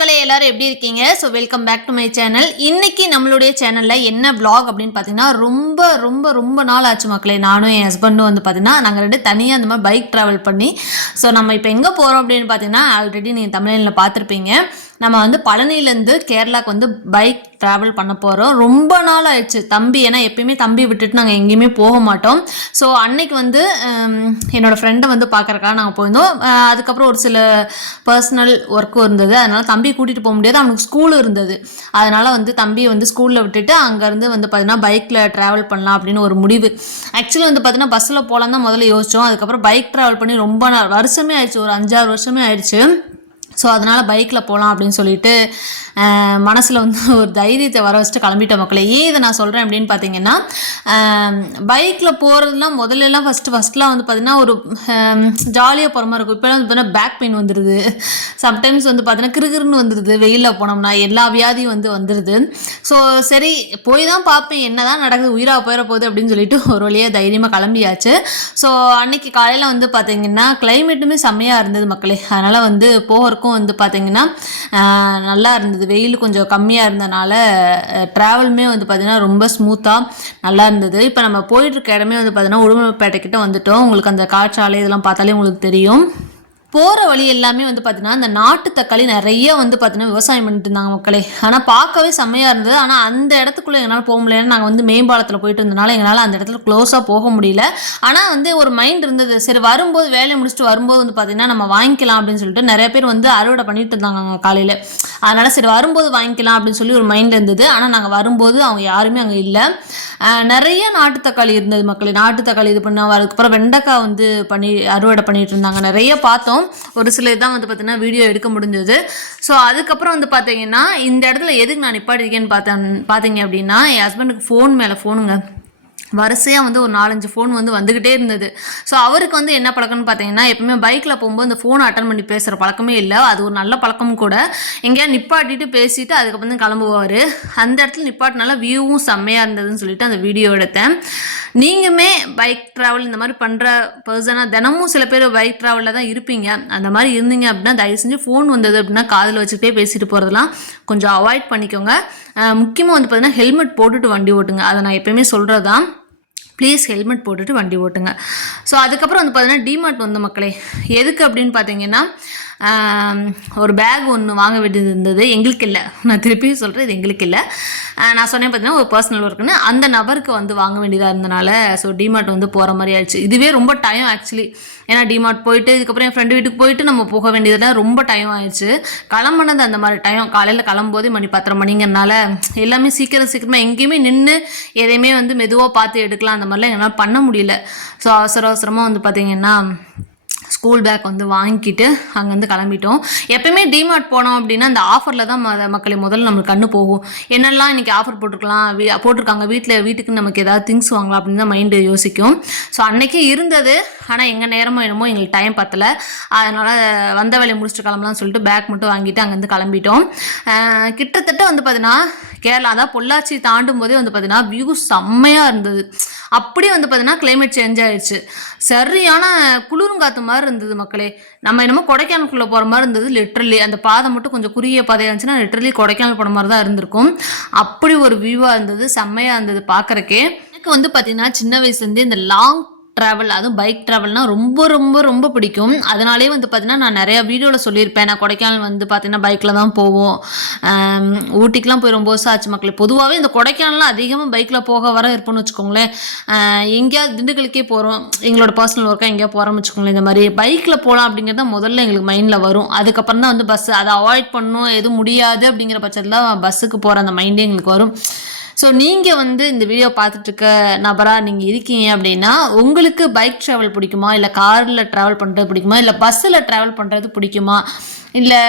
மக்களே எல்லாரும் எப்படி இருக்கீங்க? So welcome back to my channel. இன்னைக்கு நம்மளுடைய சேனலில் என்ன vlog அப்படின்னு பார்த்தீங்கன்னா ரொம்ப ரொம்ப ரொம்ப நாள் ஆச்சு மக்களே. நானும் என் ஹஸ்பண்டும் வந்து பார்த்தீங்கன்னா நாங்கள் ரெண்டு தனியாக அந்த மாதிரி பைக் ட்ராவல் பண்ணி நம்ம இப்போ எங்கே போகிறோம் அப்படின்னு பார்த்தீங்கன்னா ஆல்ரெடி நீங்கள் தமிழில் பார்த்துருப்பீங்க. நம்ம வந்து பழனியிலேருந்து கேரளாவுக்கு வந்து பைக் ட்ராவல் பண்ண போகிறோம். ரொம்ப நாள் ஆயிடுச்சு தம்பி, ஏன்னா எப்பயுமே தம்பி விட்டுட்டு நாங்கள் எங்கேயுமே போக மாட்டோம். ஸோ அன்னைக்கு வந்து என்னோடய ஃப்ரெண்டை வந்து பார்க்குறக்காக நாங்கள் போயிருந்தோம். அதுக்கப்புறம் ஒரு சில பர்சனல் ஒர்க்கும் இருந்தது, அதனால் தம்பி கூட்டிகிட்டு போக முடியாது, அவனுக்கு ஸ்கூல் இருந்தது. அதனால் வந்து தம்பியை வந்து ஸ்கூலில் விட்டுட்டு அங்கேருந்து வந்து பார்த்தீங்கன்னா பைக்கில் ட்ராவல் பண்ணலாம் அப்படின்னு ஒரு முடிவு. ஆக்சுவலி வந்து பார்த்தீங்கன்னா பஸ்ஸில் போகலாம் தான் முதல்ல யோசித்தோம். அதுக்கப்புறம் பைக் ட்ராவல் பண்ணி ரொம்ப வருஷமே ஆயிடுச்சு, ஒரு 5-6 வருஷமே ஆயிடுச்சு. ஸோ அதனால் பைக்கில் போகலாம் அப்படின்னு சொல்லிட்டு மனசில் வந்து ஒரு தைரியத்தை வர வச்சுட்டு கிளம்பிட்ட மக்களே. ஏன் இதை நான் சொல்கிறேன் அப்படின்னு பார்த்தீங்கன்னா, பைக்கில் போகிறதுலாம் முதல்லலாம் ஃபஸ்ட்லாம் வந்து பார்த்திங்கன்னா ஒரு ஜாலியாக போகிற மாதிரி இருக்கும். இப்போலாம் வந்து பார்த்தீங்கன்னா பேக் பெயின் வந்துடுது, சம்டைம்ஸ் வந்து பார்த்தீங்கன்னா கிருகிருன்னு வந்துடுது, வெயிலில் போனோம்னா எல்லா வியாதியும் வந்து வந்துடுது. ஸோ சரி போய் தான் பார்ப்பேன் என்ன தான் நடக்குது, உயிராக போயிட போகுது அப்படின்னு சொல்லிட்டு ஒரு வழியாக தைரியமாக கிளம்பியாச்சு. ஸோ அன்னைக்கு காலையில் வந்து பார்த்திங்கன்னா கிளைமேட்டுமே செம்மையாக இருந்தது மக்களே. அதனால் வந்து போகிறக்கும் வந்து பார்த்திங்கன்னா நல்லா இருந்தது. வெயில் கொஞ்சம் கம்மியாக இருந்தனால ட்ராவலுமே வந்து பார்த்திங்கன்னா ரொம்ப ஸ்மூத்தாக நல்லா இருந்தது. இப்போ நம்ம போயிட்டுருக்க இடமே வந்து பார்த்திங்கன்னா உடுமலைப்பேட்டைக்கிட்ட வந்துட்டோம். உங்களுக்கு அந்த காற்றாலை இதெல்லாம் பார்த்தாலே உங்களுக்கு தெரியும். போகிற வழி எல்லாமே வந்து பார்த்தீங்கன்னா இந்த நாட்டு தக்காளி நிறைய வந்து பார்த்தீங்கன்னா விவசாயம் பண்ணிட்டு இருந்தாங்க மக்களே. ஆனால் பார்க்கவே செம்மையாக இருந்தது. ஆனால் அந்த இடத்துக்குள்ளே எங்களால் போக முடியல. நாங்கள் வந்து மேம்பாலத்தில் போயிட்டு இருந்தனால எங்களால் அந்த இடத்துல க்ளோஸாக போக முடியல. ஆனால் வந்து ஒரு மைண்ட் இருந்தது, சரி வரும்போது வேலையை முடிச்சுட்டு வரும்போது வந்து பார்த்திங்கன்னா நம்ம வாங்கிக்கலாம் அப்படின்னு சொல்லிட்டு நிறைய பேர் வந்து அறுவடை பண்ணிட்டு இருந்தாங்க காலையில். அதனால் சரி வரும்போது வாங்கிக்கலாம் அப்படின்னு சொல்லி ஒரு மைண்ட் இருந்தது. ஆனால் நாங்கள் வரும்போது அவங்க யாருமே அங்கே இல்லை. நிறைய நாட்டு தக்காளி இருந்தது மக்களே. நாட்டு தக்காளி இது பண்ண அதுக்கப்புறம் வெண்டைக்காய் வந்து அறுவடை பண்ணிட்டு இருந்தாங்க. நிறைய பார்த்தோம். ஒரு சில இதான் வந்து பார்த்தீங்கன்னா வீடியோ எடுக்க முடிஞ்சது. ஸோ அதுக்கப்புறம் வந்து பார்த்தீங்கன்னா இந்த இடத்துல எதுக்கு நான் நிப்பாட்டிருக்கேன்னு பார்த்தீங்க அப்படின்னா, என் ஹஸ்பண்டுக்கு ஃபோன் மேலே ஃபோனுங்க வரிசையாக வந்து ஒரு 4-5 ஃபோன் வந்து வந்துக்கிட்டே இருந்தது. ஸோ அவருக்கு வந்து என்ன பழக்கம்னு பார்த்தீங்கன்னா, எப்பவுமே பைக்கில் போகும்போது இந்த ஃபோனை அட்டன் பண்ணி பேசுகிற பழக்கமே இல்லை. அது ஒரு நல்ல பழக்கமும் கூட. எங்கேயாவது நிப்பாட்டிட்டு பேசிட்டு அதுக்கப்புறம் தான் கிளம்புவார். அந்த இடத்துல நிப்பாட்டினால வியூவும் செம்மையாக இருந்ததுன்னு சொல்லிட்டு அந்த வீடியோ எடுத்தேன். நீங்களுமே பைக் ட்ராவல் இந்த மாதிரி பண்ணுற பர்சனாக தினமும் சில பேர் பைக் ட்ராவலில் தான் இருப்பீங்க. அந்த மாதிரி இருந்தீங்க அப்படின்னா தயவு செஞ்சு ஃபோன் வந்தது அப்படின்னா காதில் வச்சுக்கிட்டே பேசிட்டு போகிறதெல்லாம் கொஞ்சம் அவாய்ட் பண்ணிக்கோங்க. முக்கியமாக வந்து பார்த்தீங்கன்னா ஹெல்மெட் போட்டுட்டு வண்டி ஓட்டுங்க. அதை நான் எப்பயுமே சொல்கிறது தான். ப்ளீஸ் ஹெல்மெட் போட்டுட்டு வண்டி ஓட்டுங்க. ஸோ அதுக்கப்புறம் வந்து பார்த்தீங்கன்னா டிமார்ட் வந்து மக்களே எதுக்கு அப்படின்னு பார்த்தீங்கன்னா, ஒரு பேக் ஒன்று வாங்க வேண்டியது இருந்தது. எங்களுக்கு இல்லை, நான் திருப்பி சொல்கிறேன், இது எங்களுக்கு இல்லை. நான் சொன்னேன் பார்த்தீங்கன்னா ஒரு பர்சனல் ஒர்க்குன்னு அந்த நபருக்கு வந்து வாங்க வேண்டியதாக இருந்தனால ஸோ டிமார்ட் வந்து போகிற மாதிரி ஆயிடுச்சு. இதுவே ரொம்ப டைம் ஆக்சுவலி. ஏன்னா டிமார்ட் போயிட்டு இதுக்கப்புறம் என் ஃப்ரெண்டு வீட்டுக்கு போயிட்டு நம்ம போக வேண்டியதுலாம் ரொம்ப டைம் ஆயிடுச்சு. கிளம்புனது அந்த மாதிரி டைம் காலையில் கிளம்பும்போதே மணி 10:30 மணிங்கிறனால எல்லாமே சீக்கிரமாக எங்கேயுமே நின்று எதையுமே வந்து மெதுவாக பார்த்து எடுக்கலாம் அந்த மாதிரிலாம் எங்களால் பண்ண முடியல. ஸோ அவசரமாக வந்து பார்த்திங்கன்னா ஸ்கூல் பேக் வந்து வாங்கிட்டு அங்கேருந்து கிளம்பிட்டோம். எப்பயுமே டிமார்ட் போனோம் அப்படின்னா அந்த ஆஃபரில் தான் மக்களை முதல்ல நம்மளுக்கு கண்ணு போகும். என்னெல்லாம் இன்றைக்கி ஆஃபர் போட்டிருக்காங்க வீட்டுக்கு நமக்கு ஏதாவது திங்ஸ் வாங்கலாம் அப்படின்னு தான் மைண்டு யோசிக்கும். ஸோ அன்றைக்கே இருந்தது. ஆனால் எங்கள் நேரமோ என்னமோ எங்களுக்கு டைம் பத்தலை. அதனால் வந்த வேலையை முடிச்சுட்டு கிளம்பலாம்னு சொல்லிட்டு பேக் மட்டும் வாங்கிட்டு அங்கேருந்து கிளம்பிட்டோம். கிட்டத்தட்ட வந்து பார்த்தீங்கன்னா கேரளா அதான் பொள்ளாச்சி தாண்டும் போதே வந்து பார்த்தீங்கன்னா வியூ செம்மையாக இருந்தது. அப்படியே வந்து பார்த்தீங்கன்னா கிளைமேட் சேஞ்ச் ஆயிடுச்சு. சரியான குளிருங்காற்று மாதிரி இருந்தது மக்களே. நம்ம என்னமோ கொடைக்கானலுக்குள்ளே போகிற மாதிரி இருந்தது. லிட்ரலி அந்த பாதை மட்டும் கொஞ்சம் குறுகிய பாதையாக இருந்துச்சுன்னா லிட்ரலி கொடைக்கானல் போன மாதிரி தான் இருந்திருக்கும். அப்படி ஒரு வியூவாக இருந்தது, செம்மையாக இருந்தது பார்க்குறக்கே. எனக்கு வந்து பார்த்தீங்கன்னா சின்ன வயசுலேருந்தே இந்த லாங் ட்ராவல் அதுவும் பைக் ட்ராவல்னால் ரொம்ப ரொம்ப ரொம்ப பிடிக்கும். அதனாலே வந்து பார்த்தீங்கன்னா நான் நிறையா வீடியோவில் சொல்லியிருப்பேன். நான் கொடைக்கானல் வந்து பார்த்தீங்கன்னா பைக்கில் தான் போவோம். ஊட்டிக்கெலாம் போய் ரொம்ப வருஷம் ஆச்சு மக்களே. பொதுவாகவே இந்த கொடைக்கானல்லாம் அதிகமாக பைக்கில் போக வர இருப்போம்னு வச்சுக்கோங்களேன். எங்கேயாவது திண்டுக்கலுக்கே போகிறோம், எங்களோட பர்சனல் ஒர்க்காக எங்கேயா போகிறோம்னு வச்சுக்கோங்களேன், இந்த மாதிரி பைக்கில் போகலாம் அப்படிங்கிறது தான் முதல்ல எங்களுக்கு மைண்டில் வரும். அதுக்கப்புறம் தான் வந்து பஸ்ஸு அதை அவாய்ட் பண்ணணும், எதுவும் முடியாது அப்படிங்கிற பட்சத்தில் பஸ்ஸுக்கு போகிற அந்த மைண்டே எங்களுக்கு வரும். ஸோ நீங்கள் வந்து இந்த வீடியோ பார்த்துட்ருக்க நபராக நீங்கள் இருக்கீங்க அப்படின்னா உங்களுக்கு பைக் ட்ராவல் பிடிக்குமா, இல்லை காரில் ட்ராவல் பண்ணுறது பிடிக்குமா, இல்லை பஸ்ஸில் ட்ராவல் பண்ணுறது பிடிக்குமா, இல்லை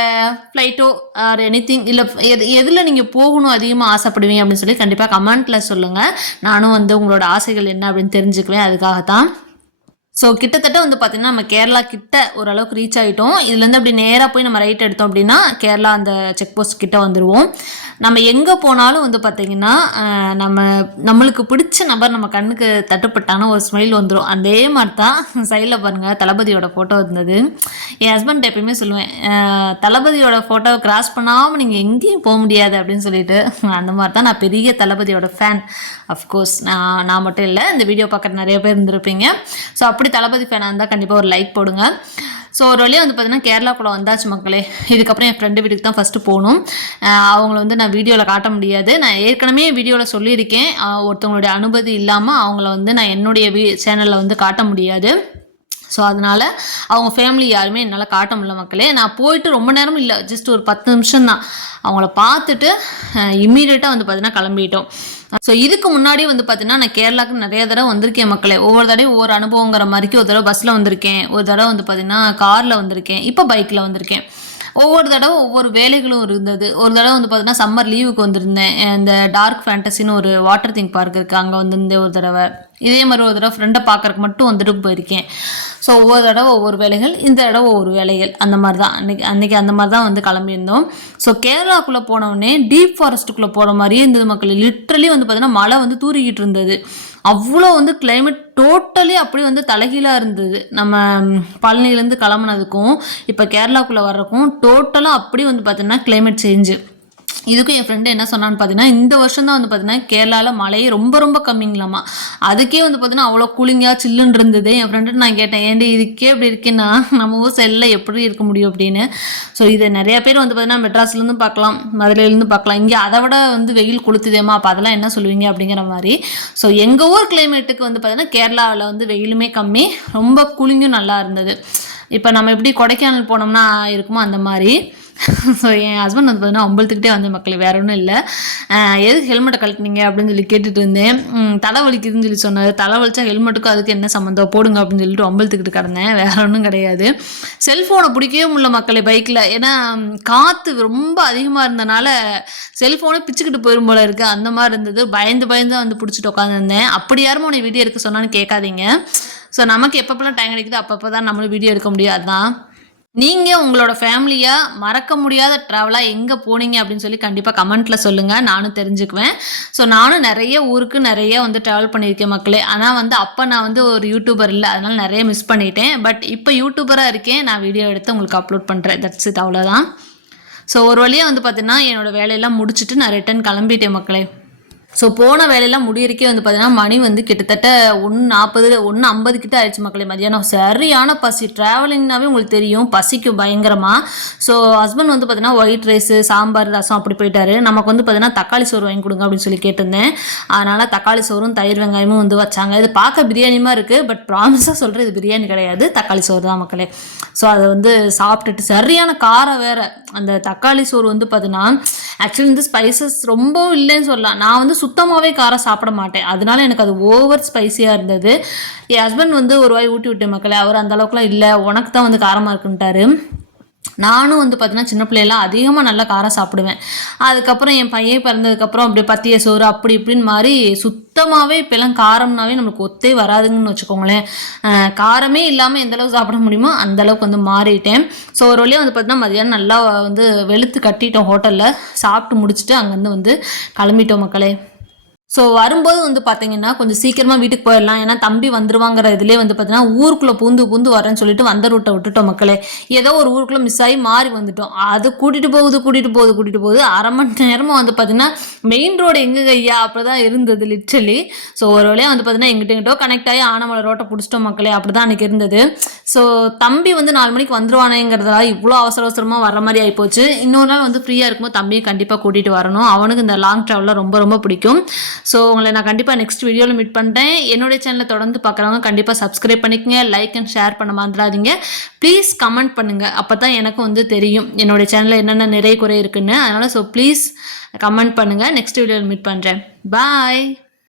ஃப்ளைட்டோ ஆர் எனிதிங், இல்லை எதில் நீங்கள் போகணும் அதிகமாக ஆசைப்படுவீங்க அப்படின்னு சொல்லி கண்டிப்பாக கமெண்ட்டில் சொல்லுங்கள். நானும் வந்து உங்களோட ஆசைகள் என்ன அப்படின்னு தெரிஞ்சுக்குவேன். அதுக்காகத்தான் ஸோ கிட்டத்தட்ட வந்து பார்த்திங்கன்னா நம்ம கேரளா கிட்ட ஓரளவுக்கு ரீச் ஆகிட்டோம். இதுலேருந்து அப்படி நேராக போய் நம்ம ரைட் எடுத்தோம் அப்படின்னா கேரளா அந்த செக் போஸ்ட் கிட்ட வந்துடுவோம். நம்ம எங்கே போனாலும் வந்து பார்த்திங்கன்னா நம்மளுக்கு பிடிச்ச நபர் நம்ம கண்ணுக்கு தட்டுப்பட்டான ஒரு ஸ்மைல் வந்துடும். அதே மாதிரி தான் சைடில் பாருங்கள் தளபதியோட ஃபோட்டோ இருந்தது. என் ஹஸ்பண்ட் எப்பயுமே சொல்லுவேன், தளபதியோட ஃபோட்டோவை கிராஸ் பண்ணாமல் நீங்கள் எங்கேயும் போக முடியாது அப்படின்னு சொல்லிட்டு. அந்த மாதிரி தான் நான் பெரிய தளபதியோட ஃபேன். அஃப்கோர்ஸ் நான் மட்டும் இல்லை, இந்த வீடியோ பார்க்குற நிறைய பேர் இருந்திருப்பீங்க. ஸோ அப்படி தளபதி ஃபேனாக இருந்தால் கண்டிப்பாக ஒரு லைக் போடுங்க. ஸோ ஒரு வழியாக வந்து பார்த்தீங்கன்னா கேரளாக்குள்ளே வந்தாச்சு மக்களே. இதுக்கப்புறம் என் ஃப்ரெண்டு வீட்டுக்கு தான் ஃபஸ்ட்டு போகணும். அவங்கள வந்து நான் வீடியோவில் காட்ட முடியாது. நான் ஏற்கனவே வீடியோவில் சொல்லியிருக்கேன், ஒருத்தவங்களுடைய அனுமதி இல்லாமல் அவங்கள வந்து நான் என்னுடைய சேனலில் வந்து காட்ட முடியாது. ஸோ அதனால் அவங்க ஃபேமிலி யாருமே என்னால் காட்ட முடியல மக்களே. நான் போயிட்டு ரொம்ப நேரம் இல்லை, ஜஸ்ட் ஒரு 10 நிமிஷம் தான். அவங்கள பார்த்துட்டு இம்மீடியட்டாக வந்து பார்த்தீங்கன்னா கிளம்பிட்டோம். ஸோ இதுக்கு முன்னாடி வந்து பார்த்தீங்கன்னா நான் கேரளாவுக்கு நிறைய தடவை வந்திருக்கேன் மக்களே. ஒவ்வொரு தடவையும் ஒவ்வொரு அனுபவங்கிற மாதிரிக்கு ஒரு தடவை பஸ்ஸில் வந்திருக்கேன், ஒரு தடவை வந்து பார்த்தீங்கன்னா காரில் வந்திருக்கேன், இப்போ பைக்கில் வந்திருக்கேன். ஒவ்வொரு தடவை ஒவ்வொரு வேலைகளும் இருந்தது. ஒரு தடவை வந்து பார்த்தீங்கன்னா சம்மர் லீவுக்கு வந்திருந்தேன். இந்த டார்க் ஃபேண்டசின்னு ஒரு வாட்டர் தீம் பார்க் இருக்குது, அங்கே வந்திருந்தேன் ஒரு தடவை. இதே மாதிரி ஒரு தடவை ஃப்ரெண்டை பார்க்குறக்கு மட்டும் வந்துட்டு போயிருக்கேன். ஸோ ஒவ்வொரு தடவை ஒவ்வொரு வேலைகள், இந்த தடவை ஒவ்வொரு வேலைகள், அந்த மாதிரி தான் அன்றைக்கி அந்த மாதிரி தான் வந்து கிளம்பியிருந்தோம். ஸோ கேரளாக்குள்ளே போனவுடனே டீப் ஃபாரஸ்ட்டுக்குள்ளே போகிற மாதிரியே இருந்தது மக்கள். லிட்ரலி வந்து பார்த்தீங்கன்னா மழை வந்து தூரிக்கிட்டு இருந்தது. அவ்வளோ வந்து கிளைமேட் டோட்டலி அப்படி வந்து தலைகீழாக இருந்தது. நம்ம பழனிலேருந்து கிளம்புனதுக்கும் இப்போ கேரளாக்குள்ளே வர்றதுக்கும் டோட்டலாக அப்படி வந்து பார்த்திங்கன்னா கிளைமேட் சேஞ்சு. இதுக்கும் என் ஃப்ரெண்டு என்ன சொன்னான்னு பார்த்தீங்கன்னா, இந்த வருஷம் தான் வந்து பார்த்தீங்கன்னா கேரளாவில் மழையே ரொம்ப ரொம்ப கம்மிங்களாமா. அதுக்கே வந்து பார்த்தீங்கன்னா அவ்வளோ கூலிங்காக சில்லுன்னு இருந்தது. என் ஃப்ரெண்டு நான் கேட்டேன், ஏன்டி இதுக்கே இப்படி இருக்கேன்னா நம்ம ஊர் சைடில் எப்படி இருக்க முடியும் அப்படின்னு. ஸோ இது நிறைய பேர் வந்து பார்த்தீங்கன்னா மெட்ராஸ்லேருந்து பார்க்கலாம், மதுரையிலேருந்து பார்க்கலாம். இங்கே அதை விட வந்து வெயில் கொளுத்துதேமா, அப்போ அதெல்லாம் என்ன சொல்லுவீங்க அப்படிங்கிற மாதிரி. ஸோ எங்கள் ஊர் கிளைமேட்டுக்கு வந்து பார்த்தீங்கன்னா கேரளாவில் வந்து வெயிலுமே கம்மி, ரொம்ப கூலிங்கும் நல்லா இருந்தது. இப்போ நம்ம எப்படி கொடைக்கானல் போனோம்னா இருக்குமோ அந்த மாதிரி. ஸோ என் ஹஸ்பண்ட் வந்து பார்த்தீங்கன்னா அம்பலத்துக்கிட்டே வந்து மக்கள் வேற ஒன்றும் இல்லை, எதுக்கு ஹெல்மெட்டை கழட்டினீங்க அப்படின்னு சொல்லி கேட்டுட்டு இருந்தேன். தலை வலிக்குதுன்னு சொல்லி சொன்னார். தலை வலிச்சா ஹெல்மெட்டுக்கும் அதுக்கு என்ன சம்மந்தம், போடுங்க அப்படின்னு சொல்லிட்டு அம்பலத்துக்கிட்டு கிடந்தேன், வேற ஒன்றும் கிடையாது. செல்ஃபோனை பிடிக்கவே முடியல மக்களே பைக்கில். ஏன்னா காற்று ரொம்ப அதிகமாக இருந்தனால செல்ஃபோனை பிச்சுக்கிட்டு போயிடும் போல இருக்குது, அந்த மாதிரி இருந்தது. பயந்து தான் வந்து பிடிச்சிட்டு உட்காந்துருந்தேன். அப்படி யாரும் உன்னை வீடியோ எடுக்க சொன்னான்னு கேட்காதீங்க. ஸோ நமக்கு எப்பப்பெல்லாம் டைம் கிடைக்குதோ அப்பப்போ தான் நம்மளும் வீடியோ எடுக்க முடியும். அதுதான். நீங்கள் உங்களோட ஃபேமிலியாக மறக்க முடியாத ட்ராவலாக எங்கே போனீங்க அப்படின்னு சொல்லி கண்டிப்பாக கமெண்ட்டில் சொல்லுங்கள், நானும் தெரிஞ்சுக்குவேன். ஸோ நானும் நிறைய ஊருக்கு நிறைய வந்து ட்ராவல் பண்ணியிருக்கேன் மக்களே. ஆனால் வந்து அப்போ நான் வந்து ஒரு யூடியூபர் இல்லை, அதனால் நிறைய மிஸ் பண்ணிட்டேன். பட் இப்போ யூடியூபராக இருக்கேன், நான் வீடியோ எடுத்து உங்களுக்கு அப்லோட் பண்ணுறேன். தட்ஸ் இட், அவ்வளோதான். ஸோ ஒரு வழியாக வந்து பார்த்தீங்கன்னா என்னோடய வேலையெல்லாம் முடிச்சுட்டு நான் ரிட்டன் கிளம்பிட்டேன் மக்களே. ஸோ போன வேலையெல்லாம் முடியறக்கே வந்து பார்த்தீங்கன்னா மணி வந்து கிட்டத்தட்ட 1:40 1:50 கிட்ட ஆயிடுச்சு மக்களே. மதியானம் சரியான பசி. ட்ராவலிங்னாவே உங்களுக்கு தெரியும், பசிக்கும் பயங்கரமாக. ஸோ ஹஸ்பண்ட் வந்து பார்த்தீங்கன்னா ஒயிட் ரைஸு, சாம்பார், ரசம் அப்படி போயிட்டாரு. நமக்கு வந்து பார்த்தீங்கன்னா தக்காளி சோறு வாங்கி கொடுங்க அப்படின்னு சொல்லி கேட்டிருந்தேன். அதனால் தக்காளி சோறும் தயிர் வெங்காயமும் வந்து வச்சாங்க. இது பார்க்க பிரியாணிமாக இருக்குது, பட் ப்ராமிஸாக சொல்கிறேன் இது பிரியாணி கிடையாது, தக்காளி சோறு தான் மக்களே. ஸோ அதை வந்து சாப்பிட்டுட்டு சரியான காரம் வேறு. அந்த தக்காளி சோறு வந்து பார்த்தீங்கன்னா ஆக்சுவலி வந்து ஸ்பைசஸ் ரொம்ப இல்லைன்னு சொல்லலாம். நான் வந்து சுத்தமாகவே காரம் சாப்பிட மாட்டேன், அதனால எனக்கு அது ஓவர் ஸ்பைஸியாக இருந்தது. என் ஹஸ்பண்ட் வந்து ஒரு வாய் ஊட்டி விட்டேன் மக்களே. அவர் அந்த அளவுக்குலாம் இல்லை, உனக்கு தான் வந்து காரமாக இருக்குன்ட்டாரு. நானும் வந்து பார்த்தீங்கன்னா சின்ன பிள்ளையெல்லாம் அதிகமாக நல்லா காரம் சாப்பிடுவேன். அதுக்கப்புறம் என் பையன் பிறந்ததுக்கப்புறம் அப்படியே பத்திய சோறு அப்படி இப்படின்னு மாதிரி சுத்தமாகவே இப்போல்லாம் காரம்னாவே நம்மளுக்கு ஒத்தே வராதுங்கன்னு வச்சுக்கோங்களேன். காரமே இல்லாமல் எந்தளவுக்கு சாப்பிட முடியுமோ அந்தளவுக்கு வந்து மாறிட்டேன். ஸோ ஒரு வழியாக வந்து பார்த்தீங்கன்னா மதியானம் நல்லா வந்து வெளுத்து கட்டிட்டோம் ஹோட்டலில். சாப்பிட்டு முடிச்சுட்டு அங்கேருந்து வந்து கிளம்பிட்டோம் மக்களே. ஸோ வரும்போது வந்து பார்த்தீங்கன்னா கொஞ்சம் சீக்கிரமாக வீட்டுக்கு போயிடலாம், ஏன்னா தம்பி வந்துடுவாங்கிற இதுலேயே வந்து பார்த்தீங்கன்னா ஊருக்குள்ளே பூந்து வரேன்னு சொல்லிட்டு வந்த ரூட்டை விட்டுட்டோம் மக்களே. ஏதோ ஒரு ஊருக்குள்ளே மிஸ் ஆகி மாறி வந்துட்டோம். அது கூட்டிகிட்டு போகுது 1/2 மணி நேரமாக வந்து பார்த்தீங்கன்னா மெயின் ரோடு எங்கே கையா அப்படி தான் இருந்தது லிட்ரலி. ஸோ ஒரு வழியாக வந்து பார்த்தீங்கன்னா எங்கிட்டோ கனெக்ட் ஆகி ஆனமலை ரோட்டை பிடிச்சிட்டோம் மக்களே. அப்படி தான் அன்றைக்கி இருந்தது. ஸோ தம்பி வந்து 4 மணிக்கு வந்துடுவானேங்கிறதால இவ்வளோ அவசரமாக வர மாதிரி ஆகிப்போச்சு. இன்னொரு நாள் வந்து ஃப்ரீயாக இருக்கும்போது தம்பியை கண்டிப்பாக கூட்டிகிட்டு வரணும். அவனுக்கு இந்த லாங் ட்ராவலில் ரொம்ப பிடிக்கும். ஸோ உங்களை நான் கண்டிப்பாக நெக்ஸ்ட் வீடியோவில் மீட் பண்ணுறேன். என்னுடைய சேனலை தொடர்ந்து பார்க்குறவங்க கண்டிப்பாக சப்ஸ்கிரைப் பண்ணிக்கங்க, லைக் அண்ட் ஷேர் பண்ண மறந்துடாதீங்க. ப்ளீஸ் கமெண்ட் பண்ணுங்கள், அப்போ தான் எனக்கும் வந்து தெரியும் என்னுடைய சேனலில் என்னென்ன குறை இருக்குன்னு. அதனால் ஸோ ப்ளீஸ் கமெண்ட் பண்ணுங்கள். நெக்ஸ்ட் வீடியோவில் மீட் பண்ணுறேன். பாய்.